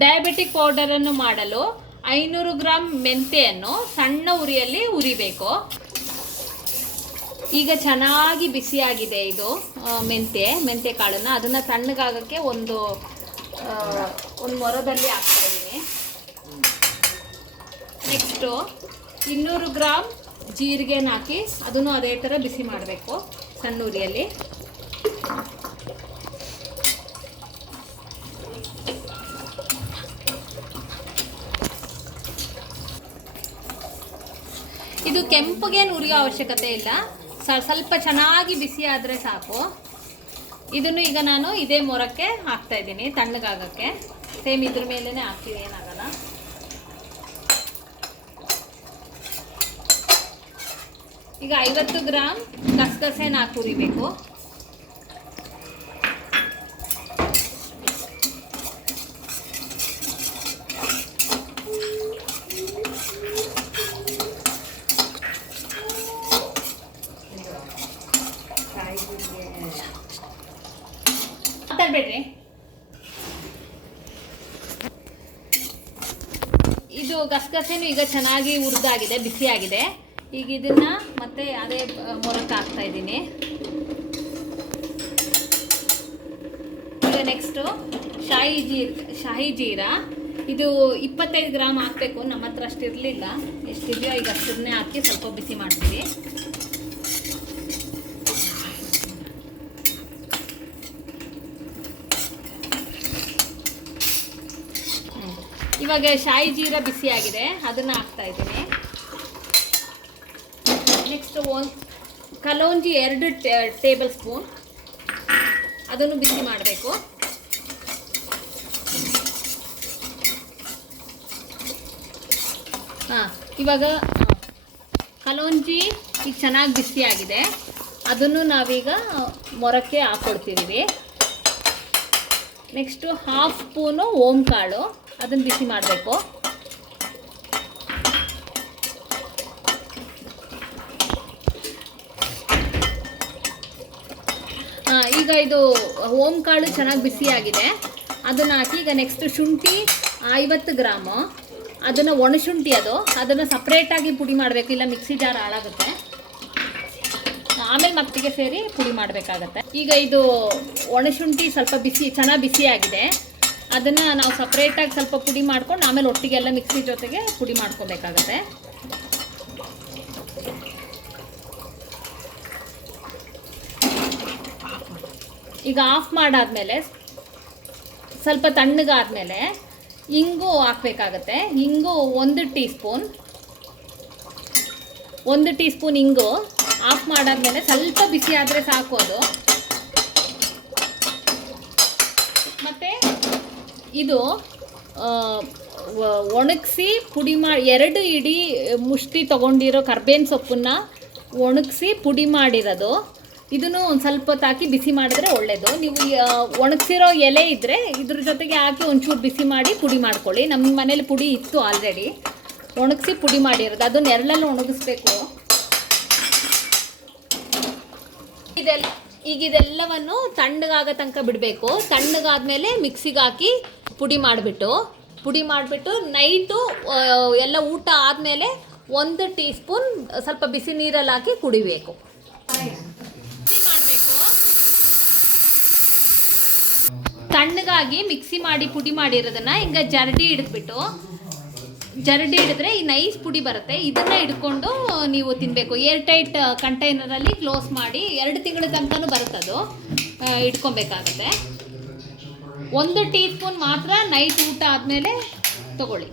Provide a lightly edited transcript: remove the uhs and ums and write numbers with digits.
Diabetic ಪೌಡರನ್ನು ಮಾಡಲು 500 gram ಮೆಂತೆಯನ್ನು ಸಣ್ಣ ಉರಿಯಲ್ಲಿ ಉರಿಬೇಕು. ಈಗ ಚೆನ್ನಾಗಿ ಬಿಸಿಯಾಗಿದೆ ಇದು ಮೆಂತೆ ಕಾಳನ್ನು. ಅದನ್ನು ತಣ್ಣಗಾಗಕ್ಕೆ ಒಂದು ಮೊರದಲ್ಲಿ ಹಾಕ್ತಾಯಿದ್ದೀನಿ. ನೆಕ್ಸ್ಟು 200 ಗ್ರಾಮ್ ಜೀರಿಗೆನ ಹಾಕಿ ಅದನ್ನು ಅದೇ ಥರ ಬಿಸಿ ಮಾಡಬೇಕು ಸಣ್ಣ ಉರಿಯಲ್ಲಿ. ಇದು ಕೆಂಪಗೇನು ಉರಿಯೋ ಅವಶ್ಯಕತೆ ಇಲ್ಲ, ಸ್ವಲ್ಪ ಚೆನ್ನಾಗಿ ಬಿಸಿ ಆದರೆ ಸಾಕು. ಇದನ್ನು ಈಗ ನಾನು ಇದೇ ಮೊರಕ್ಕೆ ಹಾಕ್ತಾ ಇದ್ದೀನಿ ತಣ್ಣಗಾಗಕ್ಕೆ. ಸೇಮ್ ಇದ್ರ ಮೇಲೇ ಹಾಕ್ತೀವಿ, ಏನಾಗಲ್ಲ. ಈಗ 50 ಗ್ರಾಮ್ ಗಸಗಸೆನ ಹಾಕಿ ಹುರಿಬೇಕು. ಮಾತಾಡ್ಬೇಡ್ರಿ. ಇದು ಗಸಗಸೆನೂ ಈಗ ಚೆನ್ನಾಗಿ ಹುರಿದಾಗಿದೆ, ಬಿಸಿಯಾಗಿದೆ. ಈಗ ಇದನ್ನ ಮತ್ತೆ ಅದೇ ಮೊರಕ್ಕೆ ಹಾಕ್ತಾ ಇದ್ದೀನಿ. ಈಗ ನೆಕ್ಸ್ಟು ಶಾಹಿ ಜೀರಾ. ಇದು 25 ಗ್ರಾಮ್ ಹಾಕಬೇಕು. ನಮ್ಮ ಹತ್ರ ಅಷ್ಟು ಇರಲಿಲ್ಲ, ಎಷ್ಟಿದೆಯೋ ಈಗ ಅಷ್ಟನ್ನೇ ಹಾಕಿ ಸ್ವಲ್ಪ ಬಿಸಿ ಮಾಡ್ತೀವಿ. ಇವಾಗ ಶಾಹಿ ಜೀರಾ ಬಿಸಿಯಾಗಿದೆ, ಅದನ್ನು ಹಾಕ್ತಾ ಇದ್ದೀನಿ. ನೆಕ್ಸ್ಟ್ ಕಲೋಂಜಿ 2 ಟೇಬಲ್ ಸ್ಪೂನ್, ಅದನ್ನು ಬಿಸಿ ಮಾಡಬೇಕು. ಇವಾಗ ಕಲೋಂಜಿ ಈಗ ಚೆನ್ನಾಗಿ ಬಿಸಿಯಾಗಿದೆ, ಅದನ್ನು ನಾವೀಗ ಮೊರಕ್ಕೆ ಹಾಕ್ಕೊಡ್ತಿದ್ದೀವಿ. ನೆಕ್ಸ್ಟು 1/2 ಸ್ಪೂನು ಓಂಕಾಳು, ಅದನ್ನು ಬಿಸಿ ಮಾಡಬೇಕು. ಈಗ ಇದು ಓಂಕಾಳು ಚೆನ್ನಾಗಿ ಬಿಸಿಯಾಗಿದೆ, ಅದನ್ನು ಹಾಕಿ ಈಗ ನೆಕ್ಸ್ಟ್ ಶುಂಠಿ 50 ಗ್ರಾಮು, ಅದನ್ನು ಒಣಶುಂಠಿ ಅದನ್ನು ಸಪ್ರೇಟಾಗಿ ಪುಡಿ ಮಾಡಬೇಕು, ಇಲ್ಲ ಮಿಕ್ಸಿ ಜಾರ್ ಹಾಳಾಗುತ್ತೆ. ಆಮೇಲೆ ಮತ್ತಿಗೆ ಸೇರಿ ಪುಡಿ ಮಾಡಬೇಕಾಗತ್ತೆ. ಈಗ ಇದು ಒಣಶುಂಠಿ ಸ್ವಲ್ಪ ಚೆನ್ನಾಗಿ ಬಿಸಿಯಾಗಿದೆ, ಅದನ್ನು ನಾವು ಸಪ್ರೇಟಾಗಿ ಸ್ವಲ್ಪ ಪುಡಿ ಮಾಡ್ಕೊಂಡು ಆಮೇಲೆ ಒಟ್ಟಿಗೆಲ್ಲ ಮಿಕ್ಸಿ ಜೊತೆಗೆ ಪುಡಿ ಮಾಡ್ಕೋಬೇಕಾಗತ್ತೆ. ಈಗ ಆಫ್ ಮಾಡಾದ್ಮೇಲೆ ಸ್ವಲ್ಪ ತಣ್ಣಗಾದ್ಮೇಲೆ ಇಂಗು ಹಾಕಬೇಕಾಗತ್ತೆ. ಇಂಗು 1 ಟೀ ಸ್ಪೂನ್ ಇಂಗು ಆಫ್ ಮಾಡಾದ್ಮೇಲೆ ಸ್ವಲ್ಪ ಬಿಸಿ ಆದರೆ ಸಾಕು ಅದು. ಮತ್ತು ಇದು ಒಣಗಿಸಿ ಪುಡಿ ಮಾಡಿ 2 ಇಡೀ ಮುಷ್ಟಿ ತೊಗೊಂಡಿರೋ ಕರ್ಬೇವಿನ ಸೊಪ್ಪನ್ನು ಒಣಗಿಸಿ ಪುಡಿ ಮಾಡಿರೋದು, ಇದನ್ನು ಒಂದು ಸ್ವಲ್ಪ ಹೊತ್ತು ಹಾಕಿ ಬಿಸಿ ಮಾಡಿದ್ರೆ ಒಳ್ಳೆಯದು. ನೀವು ಒಣಗಿಸಿರೋ ಎಲೆ ಇದ್ದರೆ ಇದ್ರ ಜೊತೆಗೆ ಹಾಕಿ ಒಂಚೂರು ಬಿಸಿ ಮಾಡಿ ಪುಡಿ ಮಾಡ್ಕೊಳ್ಳಿ. ನಮ್ಮ ಮನೇಲಿ ಪುಡಿ ಇತ್ತು ಆಲ್ರೆಡಿ, ಒಣಗಿಸಿ ಪುಡಿ ಮಾಡಿರೋದು, ಅದನ್ನು ನೆರಳಲ್ಲಿ ಒಣಗಿಸ್ಬೇಕು. ಈಗ ಇದೆಲ್ಲವನ್ನು ತಣ್ಣಗಾಗೋ ತನಕ ಬಿಡಬೇಕು. ತಣ್ಣಗಾದ್ಮೇಲೆ ಮಿಕ್ಸಿಗೆ ಹಾಕಿ ಪುಡಿ ಮಾಡಿಬಿಟ್ಟು ನೈಟು ಎಲ್ಲ ಊಟ ಆದಮೇಲೆ 1 ಟೀ ಸ್ಪೂನ್ ಸ್ವಲ್ಪ ಬಿಸಿ ನೀರಲ್ಲಿ ಹಾಕಿ ಕುಡಿಬೇಕು. ತಣ್ಣಗಾಗಿ ಮಿಕ್ಸಿ ಮಾಡಿ ಪುಡಿ ಮಾಡಿರೋದನ್ನು ಈಗ ಜರಡಿ ಹಿಡಿದ್ರೆ ಈ ನೈಸ್ ಪುಡಿ ಬರುತ್ತೆ. ಇದನ್ನು ಹಿಡ್ಕೊಂಡು ನೀವು ತಿನ್ನಬೇಕು. ಏರ್ ಟೈಟ್ ಕಂಟೈನರಲ್ಲಿ ಕ್ಲೋಸ್ ಮಾಡಿ 2 ತಿಂಗಳ ತನಕನೂ ಬರುತ್ತದು, ಇಟ್ಕೊಬೇಕಾಗತ್ತೆ. 1 ಟೀ ಸ್ಪೂನ್ ಮಾತ್ರ ನೈಟ್ ಊಟ ಆದಮೇಲೆ ತಗೊಳ್ಳಿ.